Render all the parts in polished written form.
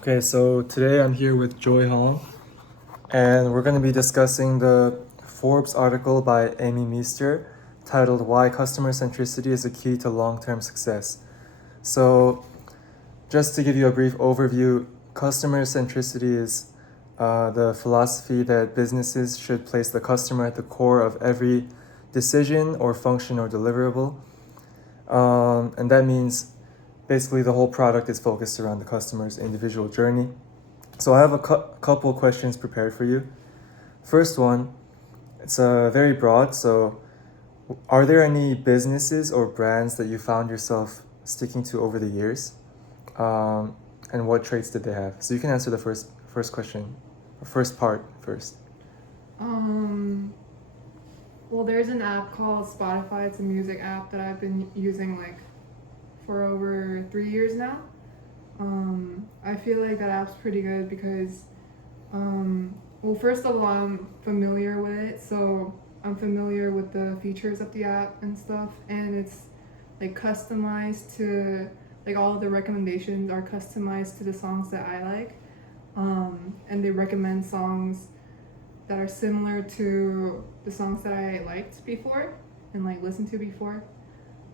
Okay, so today I'm here with Joy Hong, and we're going to be discussing the Forbes article by Amy Meester titled Why Customer Centricity is a Key to Long-Term Success. So, just to give you a brief overview, customer centricity is the philosophy that businesses should place the customer at the core of every decision or function or deliverable. And that means basically the whole product is focused around the customer's individual journey. So I have a couple questions prepared for you. First one, it's very broad. So, are there any businesses or brands that you found yourself sticking to over the years? Um, and what traits did they have? So you can answer the first question, first part first. Um, well, there's an app called Spotify. It's a music app that I've been using for over 3 years now. I feel like that app's pretty good because, well, first of all, I'm familiar with it, so I'm familiar with the features of the app and stuff, and it's customized to all of the recommendations are customized to the songs that I like, and they recommend songs that are similar to the songs that I liked before and listened to before.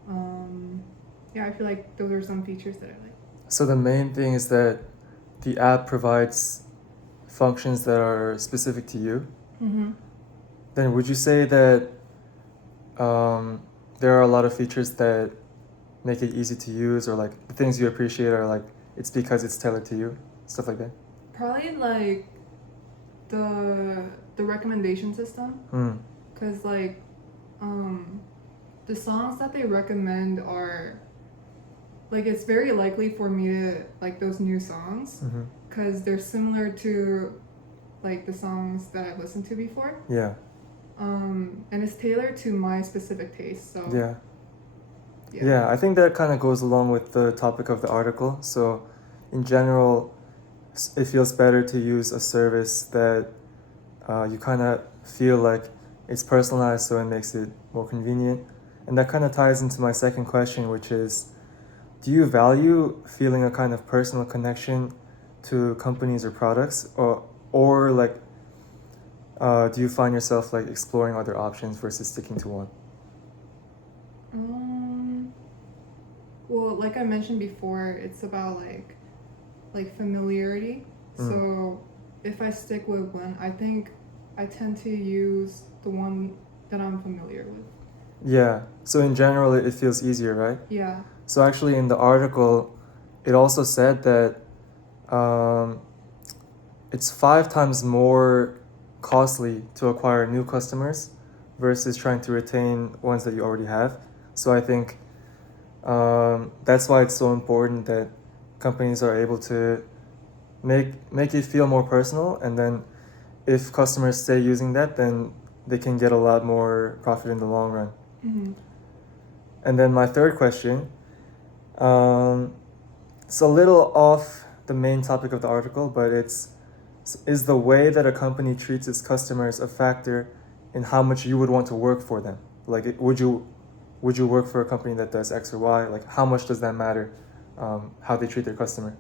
Um, yeah, I feel like those are some features that I like. So the main thing is that the app provides functions that are specific to you. Mm-hmm. Then would you say that there are a lot of features that make it easy to use, or like the things you appreciate are like it's because it's tailored to you, stuff like that? Probably the recommendation system, Mm. because um, the songs that they recommend are it's very likely for me to like those new songs Mm-hmm. because they're similar to the songs that I've listened to before. Yeah. And it's tailored to my specific taste. So Yeah. Yeah, I think that kind of goes along with the topic of the article. So, in general, it feels better to use a service that you kind of feel like it's personalized, so it makes it more convenient. And that kind of ties into my second question, which is, do you value feeling a kind of personal connection to companies or products, or like, do you find yourself like exploring other options versus sticking to one? Um, well, like I mentioned before, it's about familiarity. Mm. So if I stick with one, I think I tend to use the one that I'm familiar with. Yeah. So in general, it feels easier, right? Yeah. So actually, in the article, it also said that um, it's 5 times more costly to acquire new customers versus trying to retain ones that you already have. So I think that's why it's so important that companies are able to make it feel more personal, and then if customers stay using that, then they can get a lot more profit in the long run. Mm-hmm. And then my third question, um, it's a little off the main topic of the article, but is the way that a company treats its customers a factor in how much you would want to work for them? Like, would you work for a company that does X or Y? Like, how much does that matter? How they treat their customer?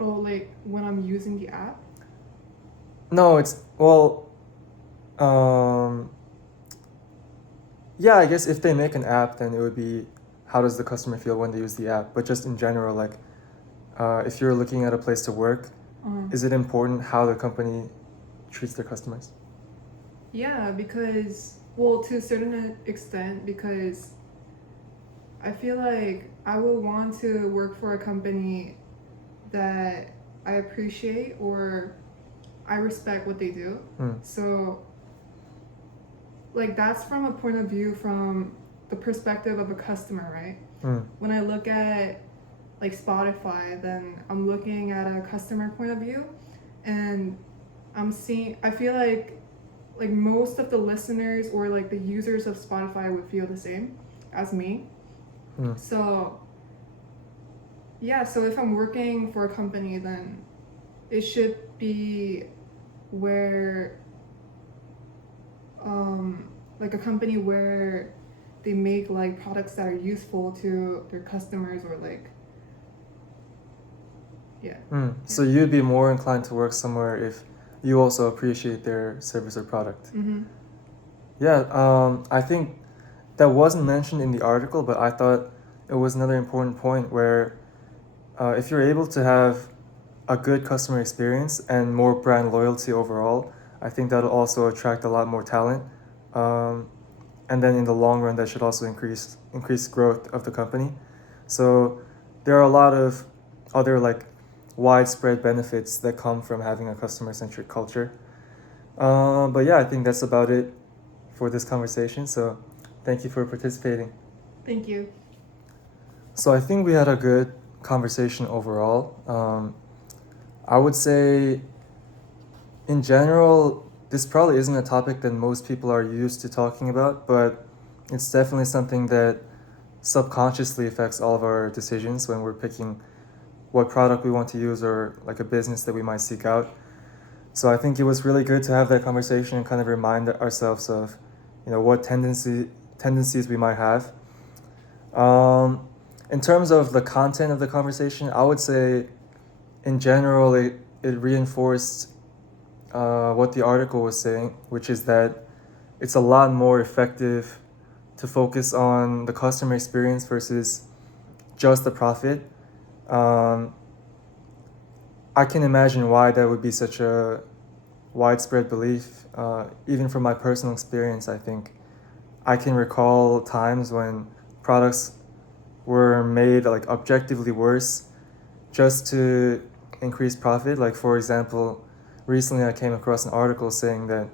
Oh, when I'm using the app. No, it's well, um, yeah. I guess if they make an app, then it would be how does the customer feel when they use the app? But just in general, like, if you're looking at a place to work, is it important how the company treats their customers? Yeah, because well, to a certain extent, because I feel like I would want to work for a company that I appreciate or I respect what they do. Mm. So, that's from a point of view from the perspective of a customer, right? Mm. When I look at Spotify, then I'm looking at a customer point of view, and I feel like most of the listeners or the users of Spotify would feel the same as me. Mm. So yeah, so if I'm working for a company, then it should be where a company where they make products that are useful to their customers or Yeah. So you'd be more inclined to work somewhere if you also appreciate their service or product. Mm-hmm. Yeah, I think that wasn't mentioned in the article, but I thought it was another important point where if you're able to have a good customer experience and more brand loyalty overall, I think that'll also attract a lot more talent. Um, and then in the long run, that should also increase growth of the company. So there are a lot of other like widespread benefits that come from having a customer centric culture. But yeah, I think that's about it for this conversation. So thank you for participating. Thank you. So I think we had a good conversation overall. I would say, in general, this probably isn't a topic that most people are used to talking about, but it's definitely something that subconsciously affects all of our decisions when we're picking what product we want to use or like a business that we might seek out. So I think it was really good to have that conversation and kind of remind ourselves of, what tendencies we might have. In terms of the content of the conversation, I would say, in general, it reinforced what the article was saying, which is that it's a lot more effective to focus on the customer experience versus just the profit. Um, I can imagine why that would be such a widespread belief. Even from my personal experience, I think I can recall times when products were made like objectively worse just to increase profit. Like, for example, recently I came across an article saying that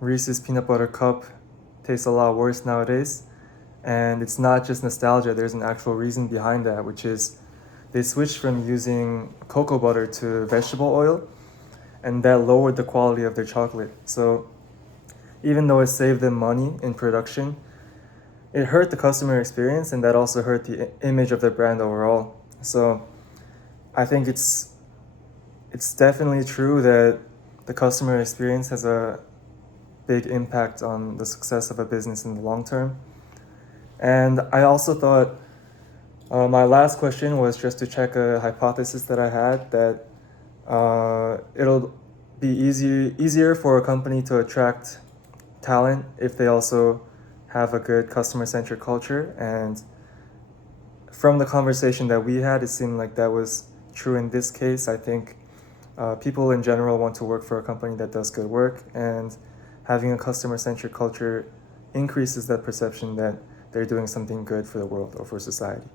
Reese's peanut butter cup tastes a lot worse nowadays. And it's not just nostalgia, there's an actual reason behind that, which is they switched from using cocoa butter to vegetable oil, and that lowered the quality of their chocolate. So even though it saved them money in production, it hurt the customer experience, and that also hurt the image of their brand overall. So I think it's definitely true that the customer experience has a big impact on the success of a business in the long term. And I also thought my last question was just to check a hypothesis that I had that it'll be easier for a company to attract talent if they also have a good customer centric culture. And from the conversation that we had, it seemed like that was true in this case. I think people in general want to work for a company that does good work, and having a customer centric culture increases that perception that they're doing something good for the world or for society.